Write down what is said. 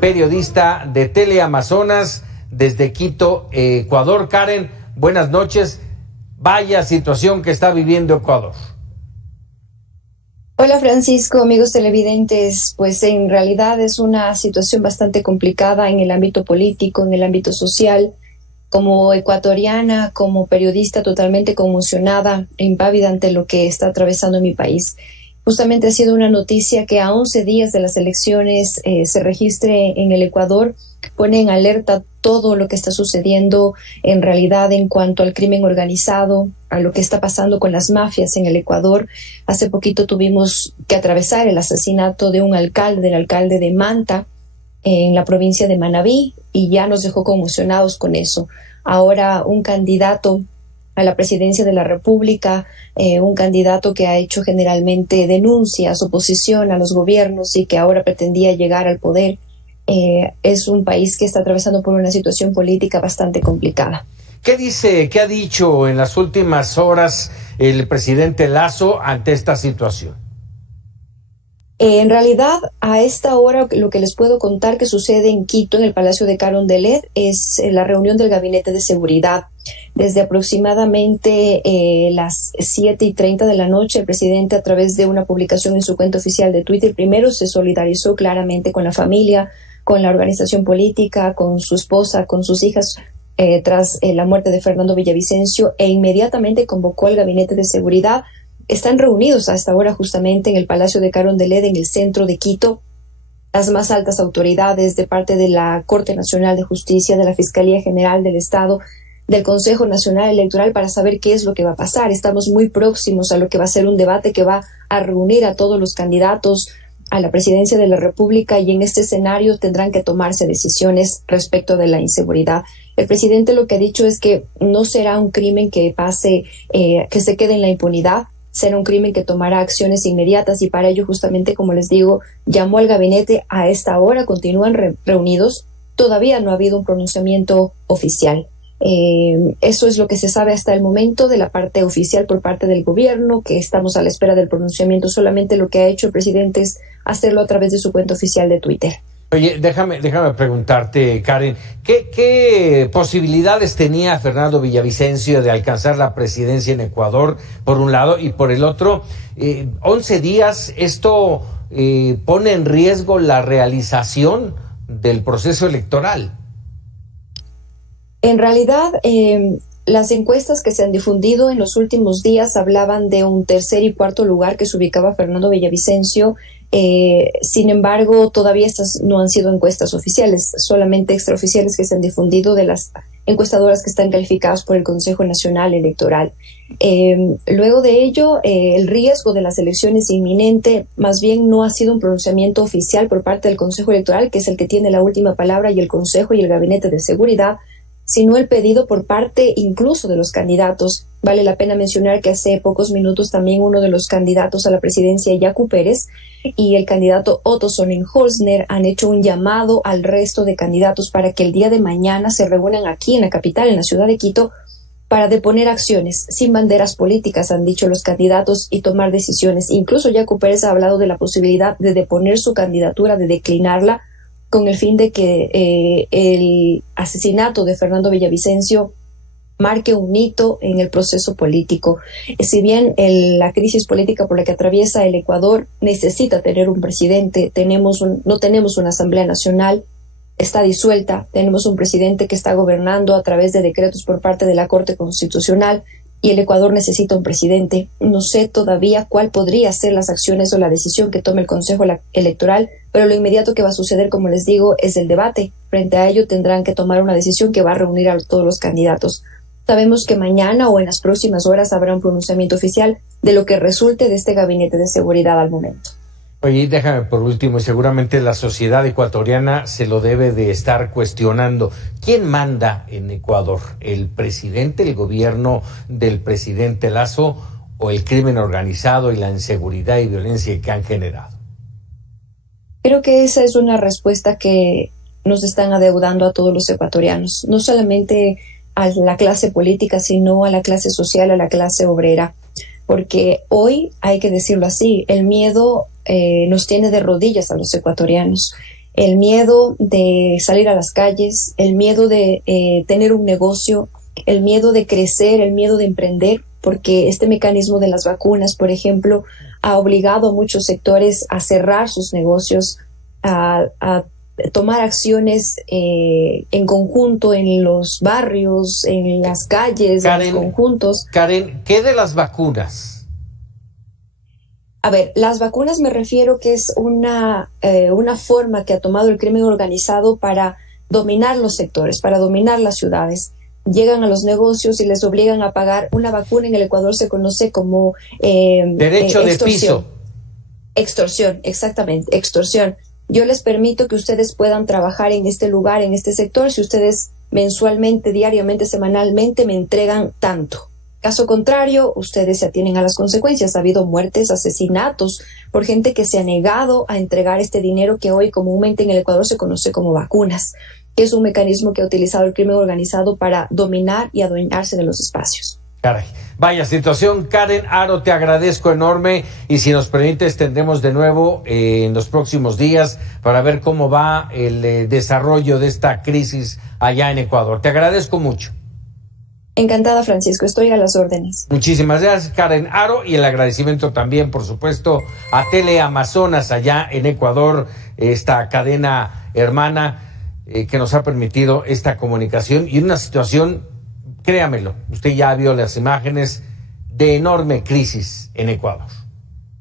Periodista de Teleamazonas desde Quito, Ecuador. Karen, buenas noches. Vaya situación que está viviendo Ecuador. Hola Francisco, amigos televidentes. Pues en realidad es una situación bastante complicada en el ámbito político, en el ámbito social. Como ecuatoriana, como periodista totalmente conmocionada e impávida ante lo que está atravesando mi país. Justamente ha sido una noticia que a 11 días de las elecciones se registre en el Ecuador, pone en alerta todo lo que está sucediendo en realidad en cuanto al crimen organizado, a lo que está pasando con las mafias en el Ecuador. Hace poquito tuvimos que atravesar el asesinato de un alcalde, del alcalde de Manta, en la provincia de Manabí, y ya nos dejó conmocionados con eso. Ahora un candidato a la presidencia de la República, un candidato que ha hecho generalmente denuncias, oposición a los gobiernos y que ahora pretendía llegar al poder. Es un país que está atravesando por una situación política bastante complicada. ¿Qué ha dicho en las últimas horas el presidente Lasso ante esta situación? En realidad, a esta hora, lo que les puedo contar que sucede en Quito, en el Palacio de Carondelet, es la reunión del Gabinete de Seguridad. Desde aproximadamente las 7:30 de la noche, el presidente, a través de una publicación en su cuenta oficial de Twitter, primero se solidarizó claramente con la familia, con la organización política, con su esposa, con sus hijas, tras la muerte de Fernando Villavicencio, e inmediatamente convocó al Gabinete de Seguridad. Están reunidos a esta hora justamente en el Palacio de Carondelet, en el centro de Quito, las más altas autoridades de parte de la Corte Nacional de Justicia, de la Fiscalía General del Estado, del Consejo Nacional Electoral, para saber qué es lo que va a pasar. Estamos muy próximos a lo que va a ser un debate que va a reunir a todos los candidatos a la presidencia de la República, y en este escenario tendrán que tomarse decisiones respecto de la inseguridad. El presidente lo que ha dicho es que no será un crimen que pase, que se quede en la impunidad. Será un crimen que tomará acciones inmediatas, y para ello, justamente, como les digo, llamó al gabinete a esta hora. Continúan reunidos. Todavía no ha habido un pronunciamiento oficial. Eso es lo que se sabe hasta el momento de la parte oficial por parte del gobierno, que estamos a la espera del pronunciamiento. Solamente lo que ha hecho el presidente es hacerlo a través de su cuenta oficial de Twitter. Oye, déjame preguntarte, Karen, ¿qué posibilidades tenía Fernando Villavicencio de alcanzar la presidencia en Ecuador, por un lado, y por el otro, 11 días, esto pone en riesgo la realización del proceso electoral? En realidad, las encuestas que se han difundido en los últimos días hablaban de un tercer y cuarto lugar que se ubicaba Fernando Villavicencio. Sin embargo, todavía estas no han sido encuestas oficiales, solamente extraoficiales que se han difundido de las encuestadoras que están calificadas por el Consejo Nacional Electoral. Luego de ello, el riesgo de las elecciones inminente, más bien no ha sido un pronunciamiento oficial por parte del Consejo Electoral, que es el que tiene la última palabra, y el Consejo y el Gabinete de Seguridad, sino el pedido por parte incluso de los candidatos. Vale la pena mencionar que hace pocos minutos también uno de los candidatos a la presidencia, Yacu Pérez, y el candidato Otto Sonnenholzner han hecho un llamado al resto de candidatos para que el día de mañana se reúnan aquí en la capital, en la ciudad de Quito, para deponer acciones sin banderas políticas, han dicho los candidatos, y tomar decisiones. Incluso Yacu Pérez ha hablado de la posibilidad de deponer su candidatura, de declinarla, con el fin de que el asesinato de Fernando Villavicencio marque un hito en el proceso político. Si bien la crisis política por la que atraviesa el Ecuador necesita tener un presidente, no tenemos una Asamblea Nacional, está disuelta, tenemos un presidente que está gobernando a través de decretos por parte de la Corte Constitucional, y el Ecuador necesita un presidente. No sé todavía cuál podría ser las acciones o la decisión que tome el Consejo Electoral, pero lo inmediato que va a suceder, como les digo, es el debate. Frente a ello tendrán que tomar una decisión que va a reunir a todos los candidatos. Sabemos que mañana o en las próximas horas habrá un pronunciamiento oficial de lo que resulte de este Gabinete de Seguridad al momento. Oye, déjame por último, y seguramente la sociedad ecuatoriana se lo debe de estar cuestionando. ¿Quién manda en Ecuador? ¿El presidente, el gobierno del presidente Lasso, o el crimen organizado y la inseguridad y violencia que han generado? Creo que esa es una respuesta que nos están adeudando a todos los ecuatorianos, no solamente a la clase política, sino a la clase social, a la clase obrera. Porque hoy, hay que decirlo así, el miedo nos tiene de rodillas a los ecuatorianos. el miedo de salir a las calles, el miedo de tener un negocio, el miedo de crecer, el miedo de emprender, porque este mecanismo de las vacunas, por ejemplo, ha obligado a muchos sectores a cerrar sus negocios, a tomar acciones en conjunto en los barrios, en las calles, Karen, en los conjuntos. Karen, ¿qué de las vacunas? A ver, las vacunas me refiero que es una forma que ha tomado el crimen organizado para dominar los sectores, para dominar las ciudades. Llegan a los negocios y les obligan a pagar una vacuna. En el Ecuador se conoce como derecho de piso. Extorsión, exactamente, extorsión. Yo les permito que ustedes puedan trabajar en este lugar, en este sector, si ustedes mensualmente, diariamente, semanalmente me entregan tanto. Caso contrario, ustedes se atienen a las consecuencias. Ha habido muertes, asesinatos por gente que se ha negado a entregar este dinero que hoy comúnmente en el Ecuador se conoce como vacunas, que es un mecanismo que ha utilizado el crimen organizado para dominar y adueñarse de los espacios. Caray, vaya situación. Karen Haro, te agradezco enorme y si nos permites tendremos de nuevo en los próximos días para ver cómo va el desarrollo de esta crisis allá en Ecuador. Te agradezco mucho. Encantada, Francisco, estoy a las órdenes. Muchísimas gracias, Karen Haro, y el agradecimiento también, por supuesto, a Teleamazonas allá en Ecuador, esta cadena hermana que nos ha permitido esta comunicación y una situación, créamelo, usted ya vio las imágenes de enorme crisis en Ecuador.